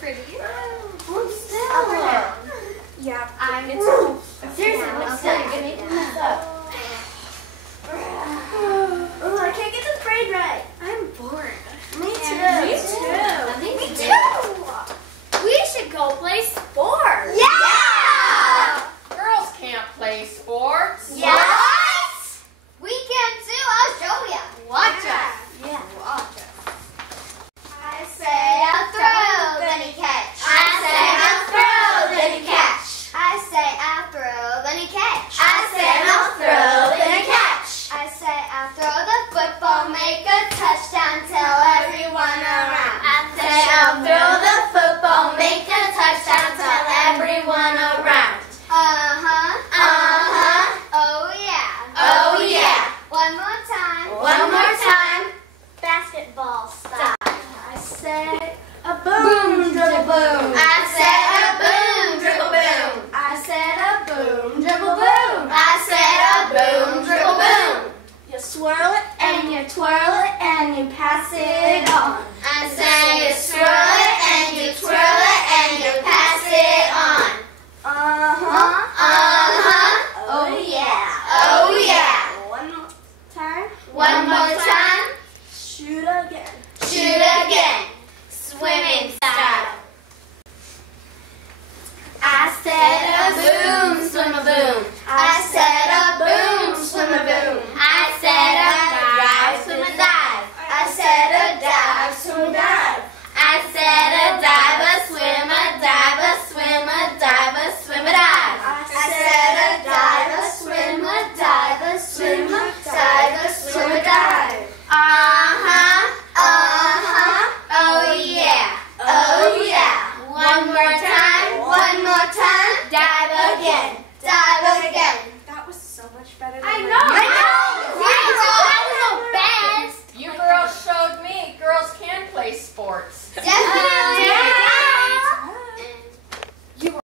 pretty. Hold still. Yeah. Seriously, hold still. You're going to make me mess up. Oh, I can't get this braid right. I'm bored. Me too. Me too. We should go play sports. Yeah! Girls can't play sports. Yeah. What? We can too. I'll show ya. Watch us. Yeah. Watch us. I say I'll throw, then he catch. I say I'll throw, then he catch. I say I'll throw, then he catch. I say I'll throw, then he catch. I say I'll throw the football, make a touchdown, tell everyone around. I say I'll throw the football, make a touchdown, tell everyone around. Oh yeah. Oh yeah. One more time. One more time. Basketball style. I say a boom, dribble boom. I said a boom, dribble boom. I said a boom, dribble boom. I said a boom, dribble boom. You swirl it and you twirl it and you pass it on. I say you swirl it and you twirl it and you pass it on. Oh yeah. Oh yeah. One more time. One more time. Shoot again. Shoot again. Swimming style. I said a boom, swim a boom. I said a boom, swim a boom. I said a dive, swim a dive. I said a dive, swim a dive. I said a dive, a swim, a dive, a swim, a dive, a swim, a dive. I said a dive, a swim, a dive, a swim, a dive, a swim, a dive. Oh yeah. Oh yeah. One more time. One more time. Dive again. Dive again. That was so much better than I my- know. You girls showed me girls can play sports. Definitely.